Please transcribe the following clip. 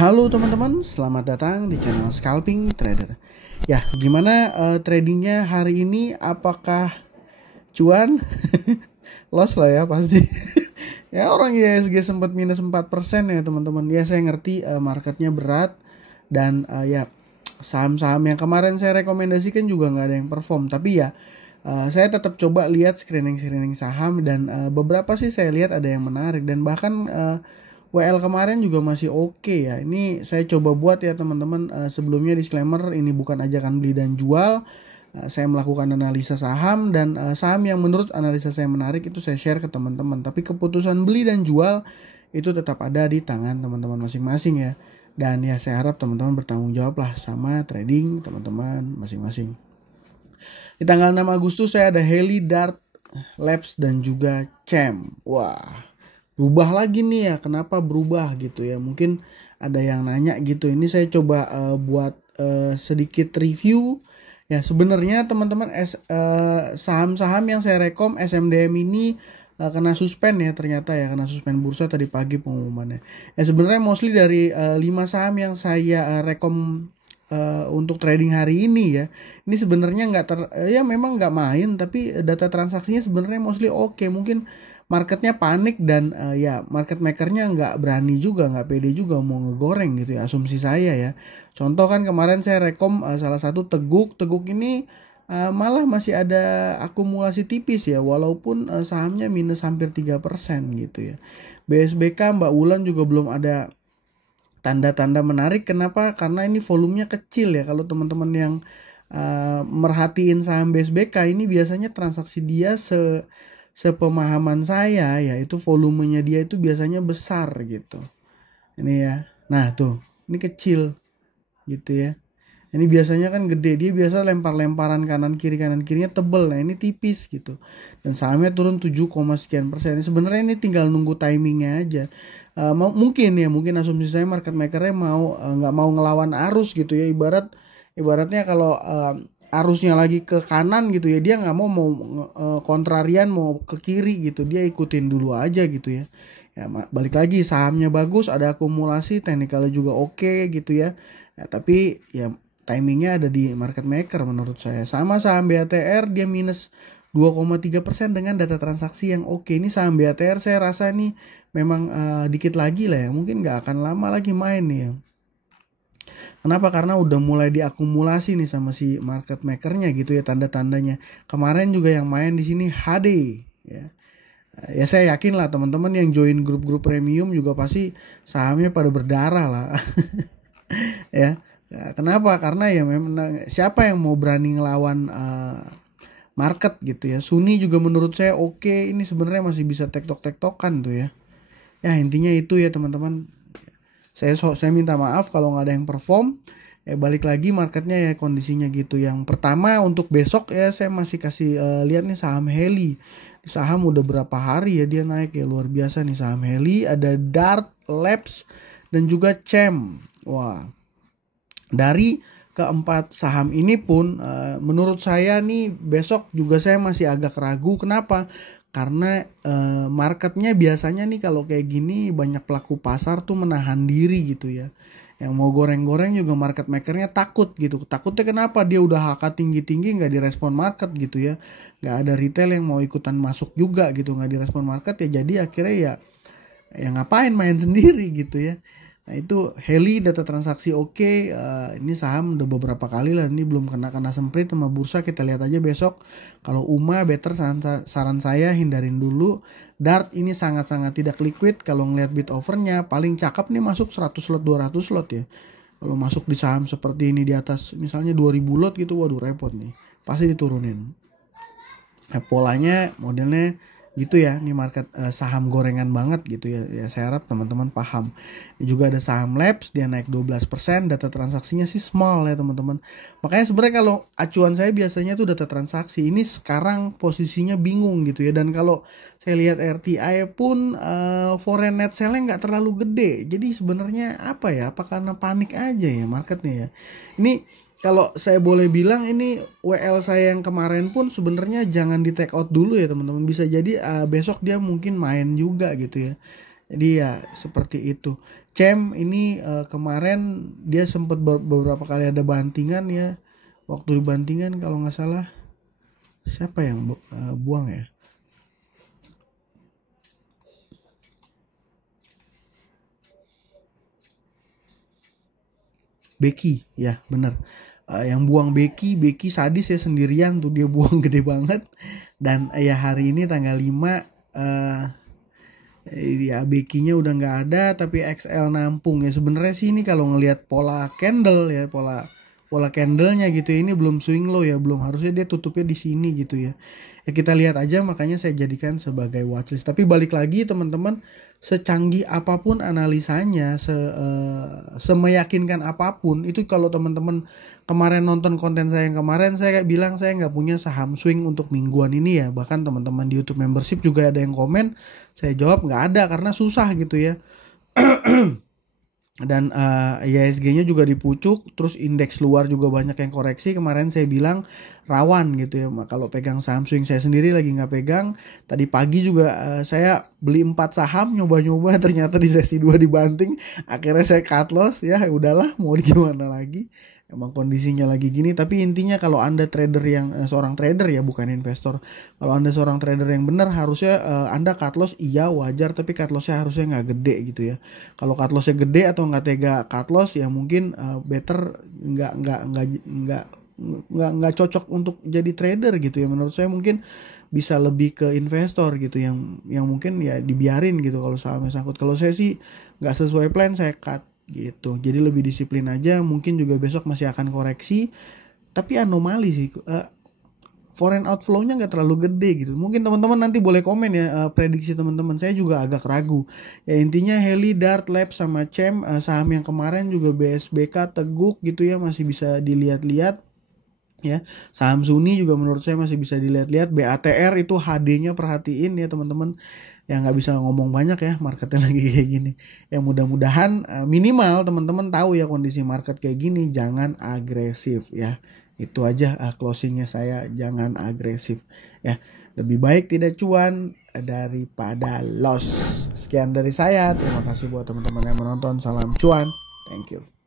Halo teman-teman, selamat datang di channel Scalping Trader. Ya, gimana tradingnya hari ini? Apakah cuan? Loss lah ya pasti. Ya orang IHSG sempat minus 4% ya teman-teman. Ya saya ngerti marketnya berat dan ya saham-saham yang kemarin saya rekomendasikan juga nggak ada yang perform. Tapi ya saya tetap coba lihat screening saham dan beberapa sih saya lihat ada yang menarik dan bahkan WL kemarin juga masih oke ya. Ini saya coba buat ya teman-teman. Sebelumnya disclaimer, ini bukan ajakan beli dan jual. Saya melakukan analisa saham dan saham yang menurut analisa saya menarik itu saya share ke teman-teman. Tapi keputusan beli dan jual itu tetap ada di tangan teman-teman masing-masing ya. Dan ya saya harap teman-teman bertanggung jawab lah sama trading teman-teman masing-masing. Di tanggal 6 Agustus saya ada Heli, Dart, Labs dan juga Chem. Wah, berubah lagi nih ya, kenapa berubah gitu ya, mungkin ada yang nanya gitu. Ini saya coba buat sedikit review ya. Sebenarnya teman-teman saham-saham yang saya rekom SMDM ini kena suspend ya, ternyata ya kena suspend bursa tadi pagi pengumumannya ya. Sebenarnya mostly dari 5 saham yang saya rekom untuk trading hari ini ya, ini sebenarnya ya memang nggak main, tapi data transaksinya sebenarnya mostly oke. Mungkin marketnya panik dan ya market makernya nggak berani juga, nggak pede juga mau ngegoreng gitu ya, asumsi saya ya. Contoh kan kemarin saya rekom salah satu Teguk ini malah masih ada akumulasi tipis ya, walaupun sahamnya minus hampir 3% gitu ya. BSBK Mbak Wulan juga belum ada tanda-tanda menarik. Kenapa? Karena ini volumenya kecil ya. Kalau teman-teman yang merhatiin saham BSBK ini biasanya transaksi dia sepemahaman saya ya, itu volumenya dia itu biasanya besar gitu. Ini ya. Nah, tuh, ini kecil gitu ya. Ini biasanya kan gede, dia biasa lempar-lemparan kanan kirinya tebel. Nah, ini tipis gitu. Dan sahamnya turun 7, sekian persen. Sebenarnya ini tinggal nunggu timingnya aja. Mungkin asumsi saya market makernya nggak mau ngelawan arus gitu ya. Ibaratnya kalau arusnya lagi ke kanan gitu ya, dia nggak mau kontrarian mau ke kiri gitu, dia ikutin dulu aja gitu ya. Ya balik lagi, sahamnya bagus, ada akumulasi, teknikalnya juga oke gitu ya. Ya tapi ya timingnya ada di market maker menurut saya. Sama saham BATR, dia minus 2,3% dengan data transaksi yang oke. Ini saham BATR saya rasa nih memang dikit lagi lah ya, mungkin nggak akan lama lagi main nih ya. Kenapa? Karena udah mulai diakumulasi nih sama si market makernya gitu ya, tanda-tandanya. Kemarin juga yang main di sini HD ya. Ya saya yakin lah teman-teman yang join grup-grup premium juga pasti sahamnya pada berdarah lah. Ya. Kenapa? Karena ya memang siapa yang mau berani ngelawan market gitu ya. Suni juga menurut saya oke. Ini sebenarnya masih bisa tektok-tektokan tuh ya. Ya intinya itu ya teman-teman. Saya minta maaf kalau nggak ada yang perform. Balik lagi marketnya ya kondisinya gitu. Yang pertama untuk besok ya saya masih kasih lihat nih saham Heli. Saham udah berapa hari ya dia naik ya, luar biasa nih saham Heli. Ada Dart, Labs dan juga Chem. Wah, dari keempat saham ini pun menurut saya nih besok juga saya masih agak ragu. Kenapa? Karena marketnya biasanya nih kalau kayak gini banyak pelaku pasar tuh menahan diri gitu ya. Yang mau goreng-goreng juga market makernya takut gitu. Takutnya kenapa? Dia udah HK tinggi-tinggi nggak direspon market gitu ya. Nggak ada retail yang mau ikutan masuk juga gitu, nggak direspon market ya. Jadi akhirnya ya ngapain main sendiri gitu ya. Nah itu Heli data transaksi oke. Ini saham udah beberapa kali lah, ini belum kena semprit sama bursa, kita lihat aja besok. Kalau UMA better, saran saya hindarin dulu. Dart ini sangat-sangat tidak liquid. Kalau ngeliat bid overnya paling cakep nih masuk 100 lot 200 lot ya. Kalau masuk di saham seperti ini di atas misalnya 2000 lot gitu, waduh repot nih, pasti diturunin. Nah, polanya modelnya gitu ya, ini market saham gorengan banget gitu ya. Ya saya harap teman-teman paham. Ini juga ada saham Labs, dia naik 12%, data transaksinya sih small ya teman-teman. Makanya sebenarnya kalau acuan saya biasanya tuh data transaksi. Ini sekarang posisinya bingung gitu ya. Dan kalau saya lihat RTI pun foreign net sale-nya nggak terlalu gede. Jadi sebenarnya apa ya? Apa karena panik aja ya marketnya ya. Ini kalau saya boleh bilang ini WL saya yang kemarin pun sebenarnya jangan di take out dulu ya teman-teman. Bisa jadi besok dia mungkin main juga gitu ya. Jadi ya seperti itu. Cem ini kemarin dia sempat beberapa kali ada bantingan ya. Waktu di bantingan kalau nggak salah siapa yang buang ya? Becky, ya bener. Yang buang Becky sadis ya, sendirian tuh dia buang gede banget. Dan ya hari ini tanggal 5 ya Becky-nya udah nggak ada, tapi XL nampung ya. Sebenarnya sih ini kalau ngelihat pola candle ya, pola candlenya gitu ya, ini belum swing low ya, belum, harusnya dia tutupnya di sini gitu ya. Ya kita lihat aja, makanya saya jadikan sebagai watchlist. Tapi balik lagi teman-teman, secanggih apapun analisanya, semeyakinkan apapun itu, kalau teman-teman kemarin nonton konten saya yang kemarin, saya kayak bilang saya nggak punya saham swing untuk mingguan ini ya. Bahkan teman-teman di YouTube membership juga ada yang komen, saya jawab nggak ada karena susah gitu ya. Dan IHSG-nya juga dipucuk, terus indeks luar juga banyak yang koreksi. Kemarin saya bilang rawan gitu ya, kalau pegang saham swing. Saya sendiri lagi nggak pegang. Tadi pagi juga saya beli 4 saham, nyoba-nyoba, ternyata di sesi 2 dibanting. Akhirnya saya cut loss ya, udahlah mau gimana lagi. Emang kondisinya lagi gini. Tapi intinya kalau Anda trader yang seorang trader ya, bukan investor. Kalau Anda seorang trader yang benar, harusnya Anda cut loss iya wajar, tapi cut lossnya harusnya nggak gede gitu ya. Kalau cut lossnya gede atau nggak tega cut loss ya, mungkin better nggak cocok untuk jadi trader gitu ya. Menurut saya mungkin bisa lebih ke investor gitu, yang mungkin ya dibiarin gitu kalau sahamnya sangkut. Kalau saya sih nggak sesuai plan, saya cut gitu. Jadi lebih disiplin aja. Mungkin juga besok masih akan koreksi, tapi anomali sih, foreign outflow-nya nggak terlalu gede gitu. Mungkin teman-teman nanti boleh komen ya, prediksi teman-teman. Saya juga agak ragu ya. Intinya Heli, Dart, Lab sama Cem, saham yang kemarin juga BSBK, Teguk gitu ya, masih bisa dilihat-lihat ya. Saham Suni juga menurut saya masih bisa dilihat-lihat. BATR itu HD-nya perhatiin ya teman-teman. Ya nggak bisa ngomong banyak ya, marketnya lagi kayak gini. Ya mudah-mudahan minimal teman-teman tahu ya kondisi market kayak gini, jangan agresif ya. Itu aja closingnya saya, jangan agresif ya. Lebih baik tidak cuan daripada loss. Sekian dari saya. Terima kasih buat teman-teman yang menonton. Salam cuan. Thank you.